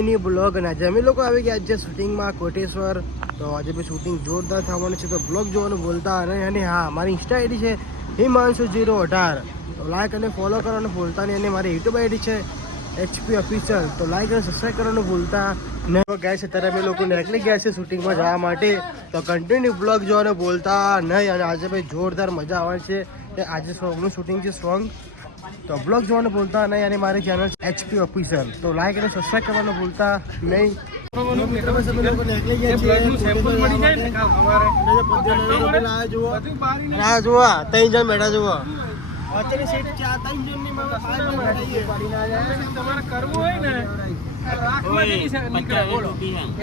એની blog અને આજે અમે લોકો આવી ગયા આજે શૂટિંગમાં કોટેશ્વર. તો આજે બી શૂટિંગ જોરદાર થવાનું છે, તો બ્લોગ જોવાનું ભૂલતા નહીં. અને હા, મારી ઇન્સ્ટા આઈડી છે હિમાંશુ018, તો લાઈક અને ફોલો કરવાનું ભૂલતા નહીં. અને મારી યુટ્યુબ આઈડી છે HP ઓફિશિયલ, તો લાઈક અને સબસ્ક્રાઈબ કરવાનું ભૂલતા નહીં. ગયા છે ત્યારે અમે લોકો નીકળી ગયા છે શૂટિંગમાં જવા માટે, તો કન્ટિન્યુ બ્લોગ જોવાનું ભૂલતા નહીં. અને આજે ભાઈ જોરદાર મજા આવવાની છે. આજે સોંગનું શૂટિંગ છે સોંગ, તો બ્લોગ જોવાનું ભૂલતા નહીં. અને મારી ચેનલ HP ઓફિશિયલ, તો લાઈક અને સબસ્ક્રાઈબ કરવાનું ભૂલતા નહીં. જોવા 3 જણ બેઠા જુઓ. તમારે કરવું હોય ને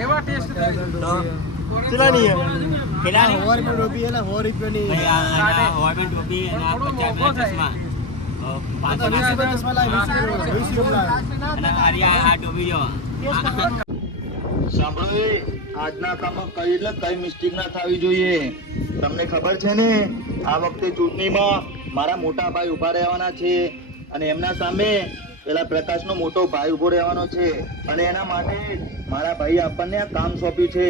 એવા ટેસ્ટ કેટલા નહીં સાંભળો, આજના કામમાં કઈ એટલે કઈ મિસ્ટેક ના થવી જોઈએ. તમને ખબર છે ને, આ વખતે ચૂંટણીમાં મારા મોટા ભાઈ ઉભા રહેવાના છે, અને એમના સામે પેલા પ્રકાશનો મોટો ભાઈ ઉભો રહેવાનો છે. અને એના માટે મારા ભાઈ આપણને આ કામ સોંપ્યું છે,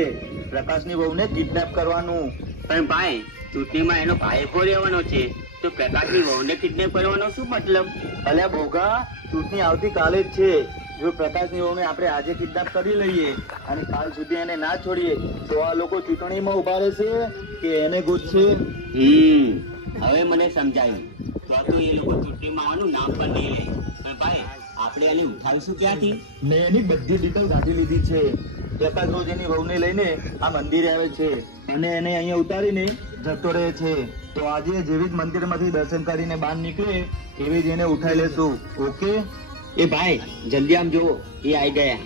પ્રકાશની વહુને કિડનેપ કરવાનું. પણ ભાઈ, ચૂંટણીમાં એનો ભાઈ ઉભો રહેવાનો છે, તો પ્રકાશની વહુને કિડનેપ કરવાનો શું મતલબ? અલ્યા ભોગા, ચૂંટણી આવતીકાલે જ છે. જો પ્રકાશની વહુને આપણે આજે કિડનેપ કરી લઈએ અને કાલ સુધી એને ના છોડીએ, તો આ લોકો ચૂંટણીમાં ઉભા રહેશે કે એને ગોતશે? હવે મને સમજાયું. તો આ તો એ લોકો ચૂંટણીમાં આવવાનું નામ પણ નહીં લે. પણ ભાઈ, આપણે એને ઉઠાવીશું ક્યાંથી? મેં એની બધી ડિટેલ કાઢી લીધી છે. પ્રકાશ રોજ એની વહુને લઈને આ મંદિરે આવે છે અને એને અહીંયા ઉતારીને જતો રહે છે. તો આજે જેવી જ મંદિરમાંથી દર્શન કરીને બહાર નીકળે એવી જ એને ઉઠાઈ લેશું. ઓકે? એ ભાઈ, જલ્દી આમ જુઓ, એ આવી ગયા.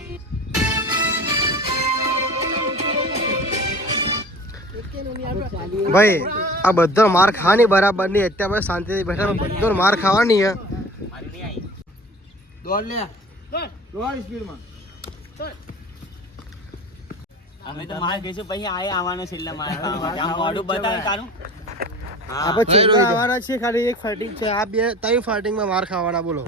ભાઈ આ બધો માર ખાવાની બરાબર નહીં. અત્યારે શાંતિથી બેઠા બધો માર ખાવાની હે. દોડ લે, દોડ સ્પીડમાં. અમે તો માર કહીશું પછી આવવાનો છે, એટલે માર ખાવા મોડું બતાવે તારું. આપણે છેલ્લે આવવાના છીએ, ખાલી એક ફાઇટિંગ છે. આ 3 ફાઇટિંગમાં માર ખાવાના. બોલો,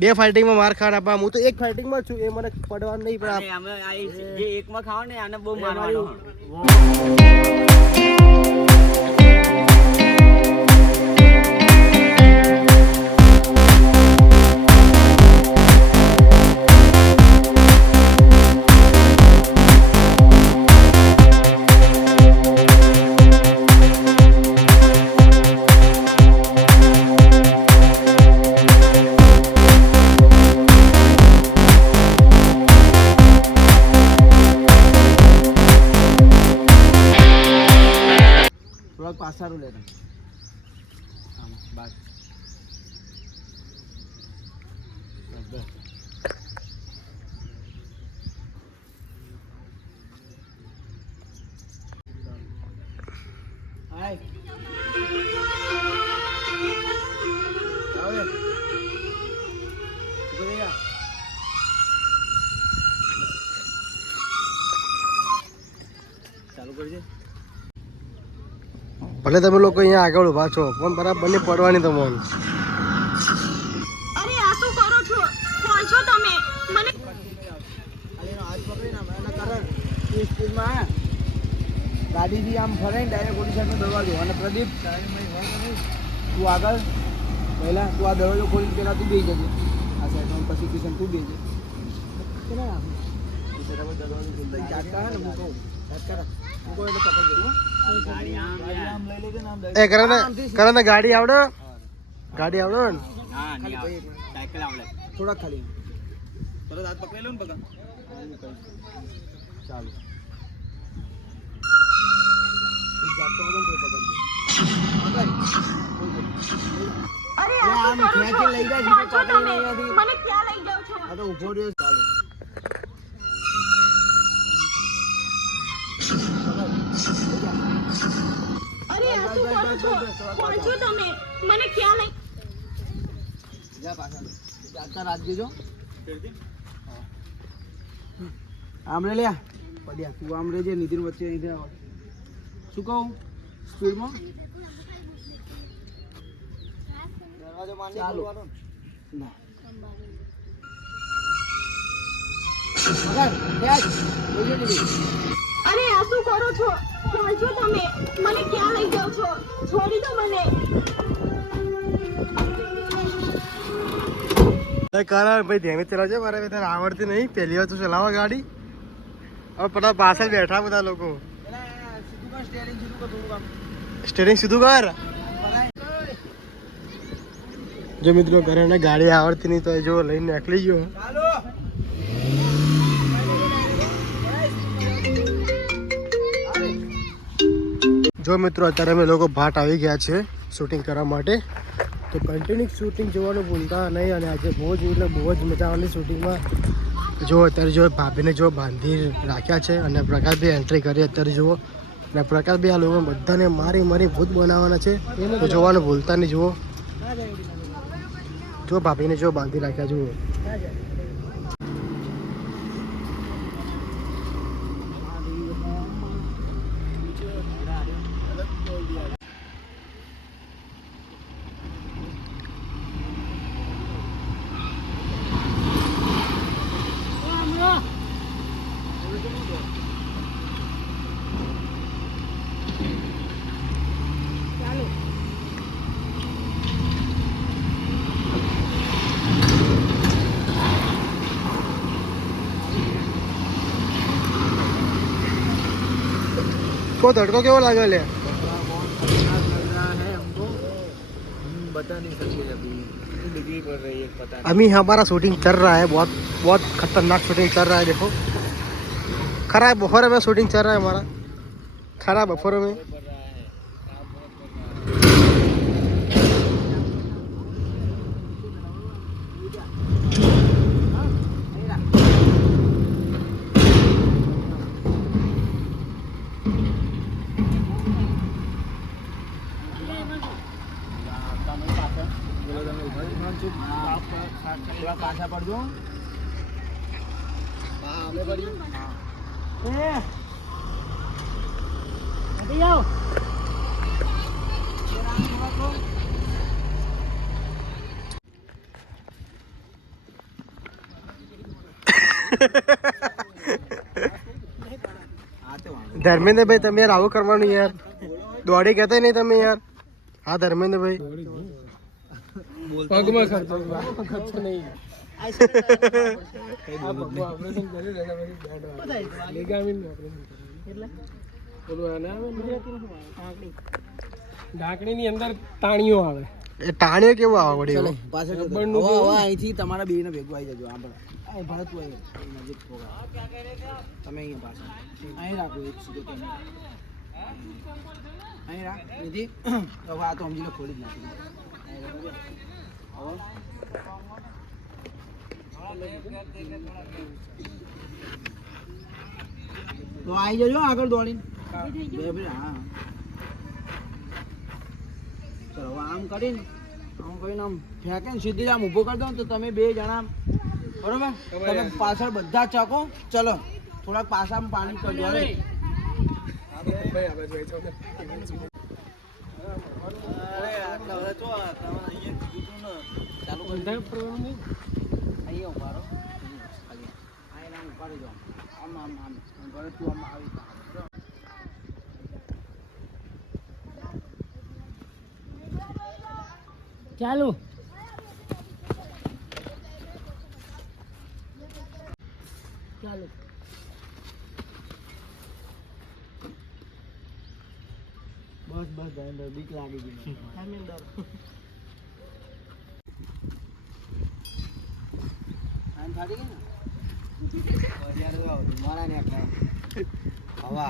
2 ફાઇટિંગમાં માર ખાવાના. હું તો એક ફાઇટિંગમાં છું, એ મને પડવાનું નહીં. પણ અમે જે એકમાં ખાવ ને આને બહુ મારવાનો. પાસારું લે બસ. ચાલુ કરજે. ભલે તમે લોકો અહીંયા આગળ ઉભા છો, પણ બરાબર નહીં પડવાની તમને. અરે આ શું કરો છો? કોણ છો તમે? મને હાથ પકડીને એના કારણ એ સ્પીડમાં ગાડીથી આમ ફરાઈને ડાયરેક્ટ ઓડી સાઈડનો દરવાજો. અને પ્રદીપ, તું આગળ પહેલાં તું આ દરવાજો ખોલી પહેલાં તું બેસી જજે આ સાઈડમાં, પછી કિશન તું બેસજે. દરવાજો ખોલી ચાટકા હે ને હું કહું ચાટકા હું કહું એટલે પકડજો. એ કરે ગાડી આવડે, ગાડી આવડે ને? થોડાક ખાલી તરત હાથ પકડી લો ને બગા. ચાલો અરે આ શું કરો છો? લઈ જાય કોણ છો તમે? મને ક્યાં લઈ જાવ છો? આ તો ઉભો રહ્યો. ચાલો અરે આ શું કરો છો? કોણ છો તમે? મને ક્યાં લઈ જા પાછા ચાટકા રાખ દેજો. આમ રે લ્યા પડ્યા તું આમ રેજે. નીતિન વચ્ચે અહીં શું કહું સ્પીડમાં દરવાજો મારી ચાલો ના અરે આ શું કરો છો? કોણ છો તમે? મને ક્યાં લઈ જાઓ છો? છોડી દો મને. કારણ ભાઈ ધ્યાન ચલાવજો, મારે તને આવડતી નહીં, પહેલી વાર તું ચલાવો ગાડી. હવે પેલા પાછળ બેઠા બધા લોકો. સ્ટેરિંગ સીધું કર. જો મિત્રો ઘરે એને ગાડી આવડતી નહીં તો એ જો લઈને નીકળી ગયો. જો મિત્રો અત્યારે અમે લોકો ભાટ આવી ગયા છે શૂટિંગ કરવા માટે. તો કન્ટિન્યુ શૂટિંગ જોવાનું ભૂલતા નહીં. અને આજે બહુ જ એટલે બહુ જ મજા આવવાની શૂટિંગમાં. જો અત્યારે જો ભાભીને જો બાંધી રાખ્યા છે અને પ્રકાશભાઈ એન્ટ્રી કરી અત્યારે જુઓ. અને પ્રકાશભાઈ આ લોકો બધાને મારી મારી ભૂત બનાવવાના છે, તો જોવાનું ભૂલતા નહીં. જુઓ જો ભાભીને જો બાંધી રાખ્યા જુઓ. को धड़को केवो लागे ले बता नहीं सकते अभी, डिग्री पड़ रही है पता अभी हमारा शूटिंग चल रहा है, बहुत बहुत खतरनाक शूटिंग चल रहा है. देखो खरा है बफोरे में शूटिंग चल रहा है हमारा, खरा बफोरे में. पाछा पड़ दो. धर्मेंद्र भाई તમે યાર આવું કરવાનું યાર, દોડી કહેતા નહીં તમે યાર. હા ધર્મેન્દ્ર ભાઈ પગમાં ખર્ચો નહીં. ઢાંકણી ની અંદર તાણીઓ આવે. એ તાણીઓ કેવો આવે વળી? અહીંથી તમારા બે ને ભેગું આવી જજો. ભરત નજીક તમે અહીંયા પાછળ અહીં રાખો. એક સીધો તમે અહીં રાખ દીધી. હવે આ તો સમજીને ખોલી જ નાખી. તો આવી જજો આગળ દોડીને. હા ચલો હવે આમ કરીને આમ ફેંકે ને સીધી આમ ઊભો કરી દો તો તમે બે જણા બરોબર તમે પાછળ બધા ચાકો. ચલો થોડાક પાછામાં પાણી કરજો. ચાલો ચાલો બસ બસ ધર્મેન્દ્ર બીક લાગી ગઈ. ધર્મેન્દ્ર આમ ફાટી ગઈ ને મારા ને હવે